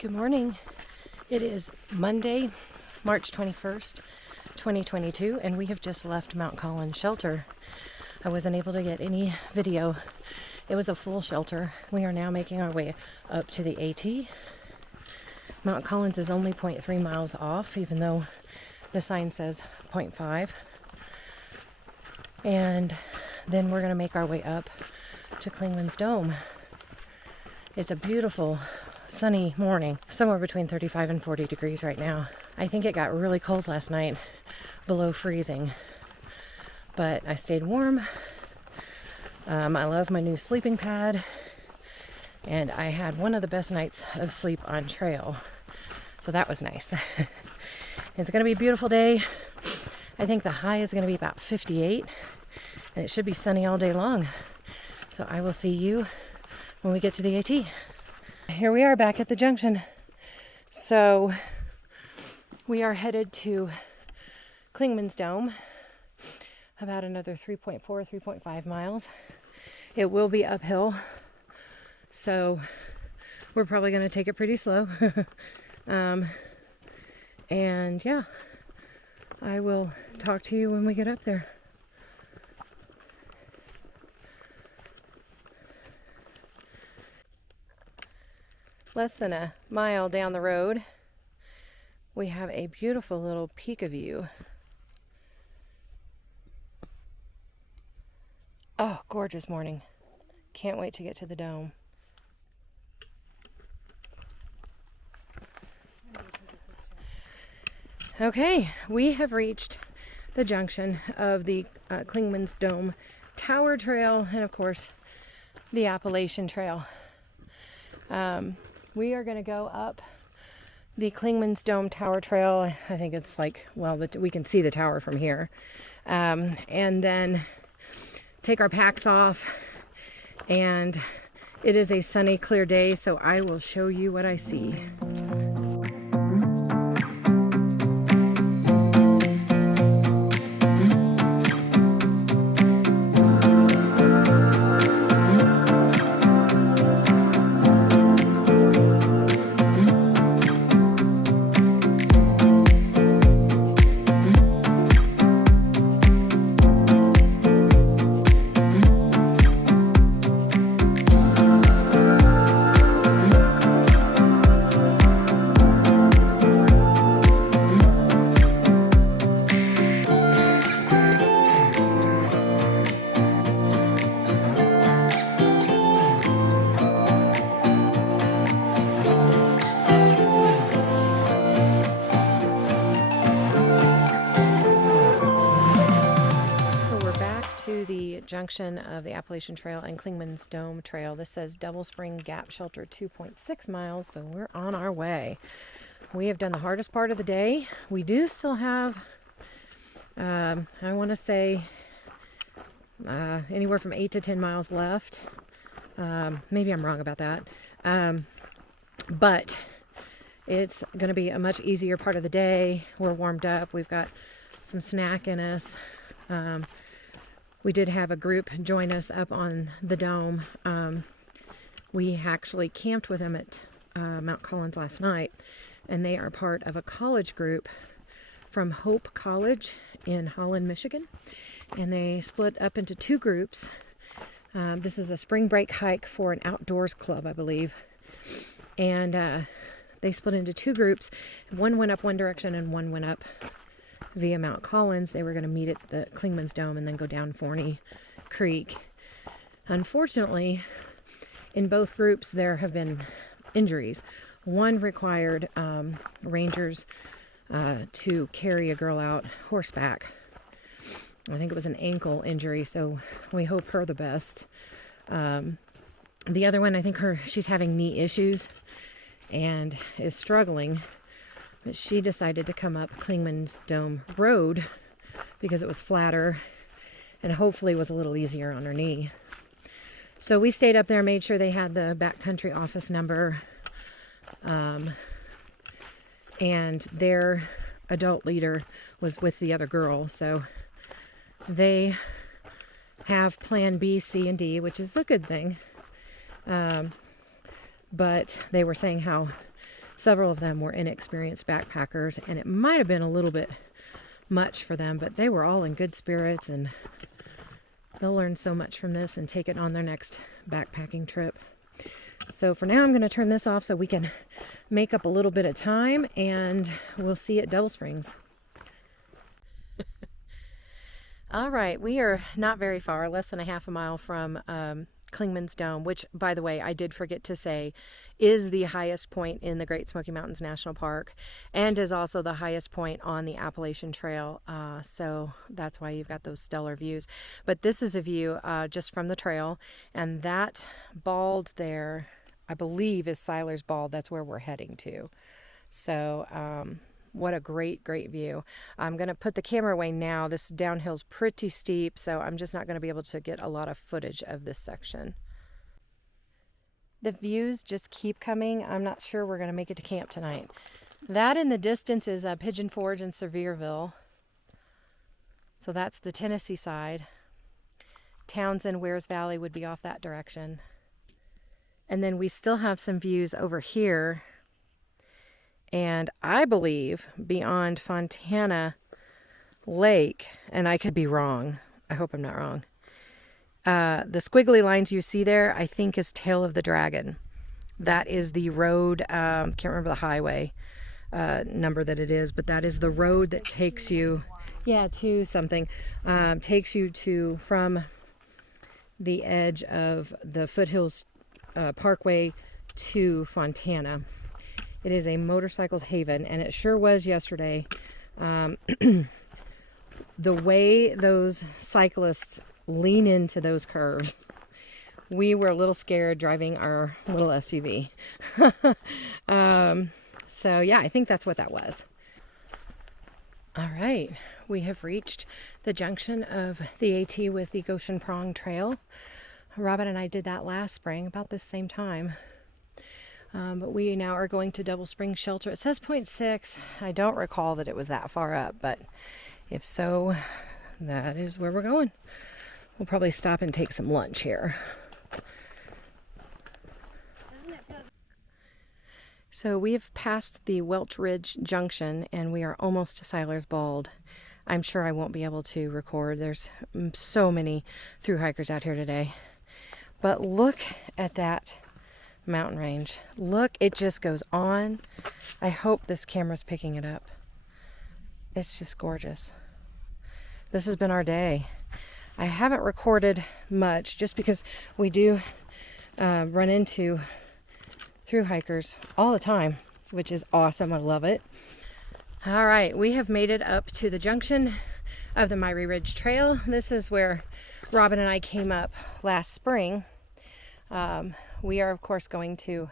Good morning. It is Monday, March 21st, 2022, and we have just left Mount Collins shelter. I wasn't able to get any video. It was a full shelter. We are now making our way up to the AT. Mount Collins is only 0.3 miles off, even though the sign says 0.5. And then we're going to make our way up to Clingmans Dome. It's a beautiful sunny morning, somewhere between 35 and 40 degrees right now. I think it got really cold last night, below freezing, but I stayed warm. I love my new sleeping pad, and I had one of the best nights of sleep on trail, so that was nice. It's going to be a beautiful day. I think the high is going to be about 58, and it should be sunny all day long. So I will see you when we get to the AT. Here we are back at the junction. So we are headed to Clingmans Dome, about another 3.5 miles. It will be uphill, so we're probably going to take it pretty slow. And yeah, I will talk to you when we get up there. Less than a mile down the road, we have a beautiful little peak of view. Oh, gorgeous morning. Can't wait to get to the dome. Okay, we have reached the junction of the Clingmans Dome Tower Trail and, of course, the Appalachian Trail. We are going to go up the Clingmans Dome Tower Trail. I think it's like, well, we can see the tower from here. And then take our packs off. And it is a sunny, clear day, so I will show you what I see. Junction of the Appalachian Trail and Clingmans Dome Trail. This says Double Spring Gap Shelter 2.6 miles, so we're on our way. We have done the hardest part of the day. We do still have, I want to say, anywhere from 8 to 10 miles left. Maybe I'm wrong about that. But it's going to be a much easier part of the day. We're warmed up. We've got some snack in us. We did have a group join us up on the dome. We actually camped with them at Mount Collins last night, and they are part of a college group from Hope College in Holland, Michigan. And they split up into two groups. This is a spring break hike for an outdoors club, I believe. And they split into two groups. One went up one direction and one went up via Mount Collins. They were going to meet at the Clingmans Dome and then go down Forney Creek. Unfortunately, in both groups there have been injuries. One required rangers to carry a girl out horseback. I think it was an ankle injury, so we hope her the best. The other one, I think she's having knee issues and is struggling. But she decided to come up Clingmans Dome Road because it was flatter and hopefully was a little easier on her knee. So we stayed up there, made sure they had the backcountry office number, and their adult leader was with the other girl. So they have plan B, C, and D, which is a good thing. But they were saying how several of them were inexperienced backpackers, and it might have been a little bit much for them, but they were all in good spirits, and they'll learn so much from this and take it on their next backpacking trip. So for now, I'm going to turn this off so we can make up a little bit of time, and we'll see you at Devil Springs. All right, we are not very far, less than a half a mile from Clingmans Dome, which, by the way, I did forget to say, is the highest point in the Great Smoky Mountains National Park, and is also the highest point on the Appalachian Trail. So that's why you've got those stellar views. But this is a view just from the trail, and that bald there, I believe, is Seiler's Bald. That's where we're heading to. So what a great view. I'm going to put the camera away now. This downhill's pretty steep, so I'm just not going to be able to get a lot of footage of this section. The views just keep coming. I'm not sure we're going to make it to camp tonight. That in the distance is Pigeon Forge and Sevierville. So that's the Tennessee side. Townsend, Wears Valley would be off that direction. And then we still have some views over here. And I believe beyond Fontana Lake, and I could be wrong. I hope I'm not wrong. The squiggly lines you see there, I think is Tail of the Dragon. That is the road, can't remember the highway number that it is, but that is the road that takes you, to something, takes you to from the edge of the Foothills Parkway to Fontana. It is a motorcycle's haven, and it sure was yesterday. The way those cyclists lean into those curves, we were a little scared driving our little SUV. So yeah, I think that's what that was. All right, we have reached the junction of the AT with the Goshen Prong Trail. Robin and I did that last spring about this same time. But we now are going to Devil Springs Shelter. It says 0.6. I don't recall that it was that far up, but if so, that is where we're going. We'll probably stop and take some lunch here. So we have passed the Welch Ridge Junction, and we are almost to Seiler's Bald. I'm sure I won't be able to record. There's so many thru-hikers out here today. But look at that mountain range. Look, it just goes on. I hope this camera's picking it up. It's just gorgeous. This has been our day. I haven't recorded much just because we do run into thru-hikers all the time, which is awesome. I love it. All right, we have made it up to the junction of the Myrie Ridge Trail. This is where Robin and I came up last spring. We are, of course, going to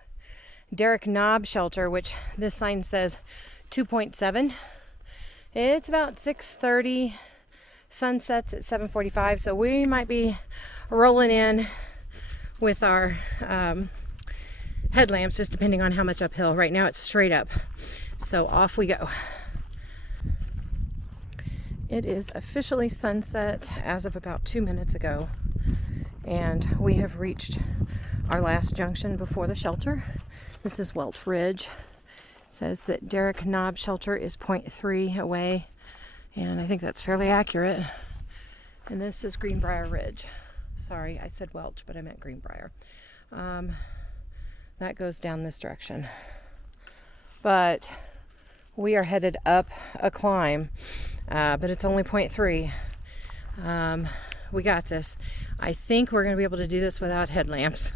Derrick Knob Shelter, which this sign says 2.7. It's about 6:30. Sunsets at 7:45, so we might be rolling in with our headlamps, just depending on how much uphill. Right now it's straight up, so off we go. It is officially sunset as of about 2 minutes ago, and we have reached our last junction before the shelter. This is Welch Ridge. It says that Derrick Knob Shelter is 0.3 away, and I think that's fairly accurate. And this is Greenbrier Ridge. Sorry, I said Welch, but I meant Greenbrier. That goes down this direction. But we are headed up a climb, but it's only 0.3. We got this. I think we're going to be able to do this without headlamps.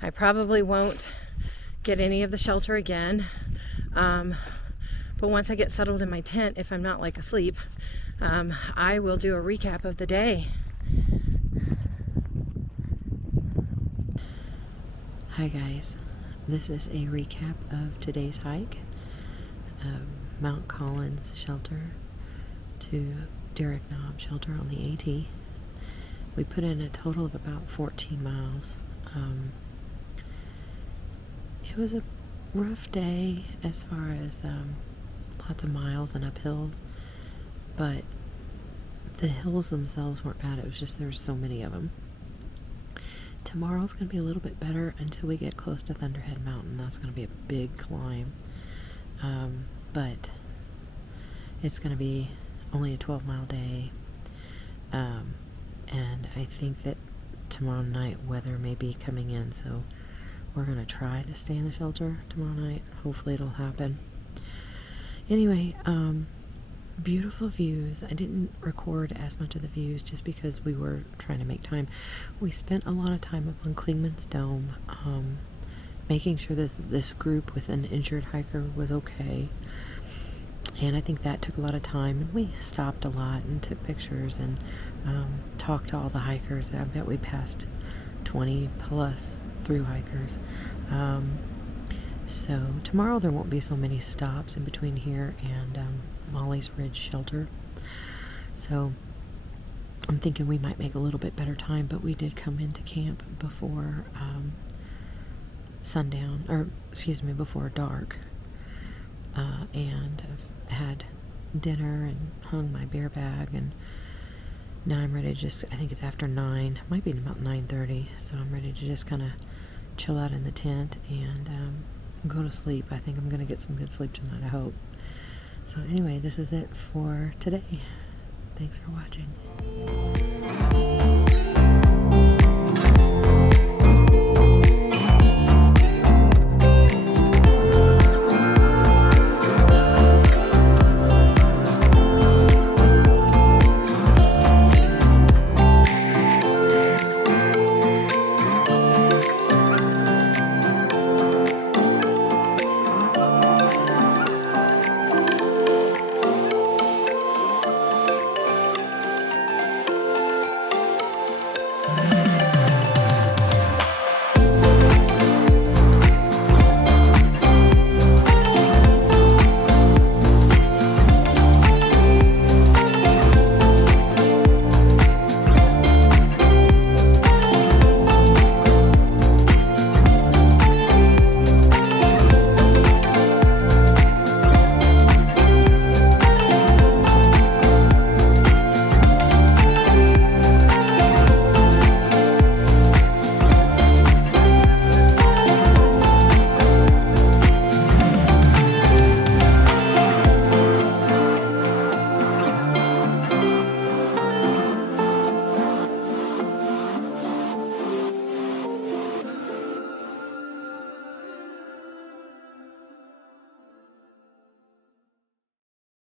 I probably won't get any of the shelter again. But once I get settled in my tent, if I'm not like asleep, I will do a recap of the day. Hi guys, this is a recap of today's hike of Mount Collins Shelter to Derrick Knob Shelter on the AT. We put in a total of about 14 miles. It was a rough day as far as lots of miles and uphills, but the hills themselves weren't bad. It was just there were so many of them. Tomorrow's going to be a little bit better until we get close to Thunderhead Mountain. That's going to be a big climb. But it's going to be only a 12-mile day. And I think that tomorrow night weather may be coming in, so we're going to try to stay in the shelter tomorrow night. Hopefully it'll happen. Anyway, beautiful views. I didn't record as much of the views just because we were trying to make time. We spent a lot of time up on Clingmans Dome, making sure that this group with an injured hiker was okay. And I think that took a lot of time. And we stopped a lot and took pictures and talked to all the hikers. I bet we passed 20 plus thru-hikers. So tomorrow there won't be so many stops in between here and Molly's Ridge Shelter. So I'm thinking we might make a little bit better time, but we did come into camp before sundown, or excuse me, before dark. And I've had dinner and hung my bear bag, and now I'm ready to just, I think it's after 9, might be about 9:30, so I'm ready to just kind of chill out in the tent and go to sleep. I think I'm going to get some good sleep tonight, I hope. So anyway, this is it for today. Thanks for watching.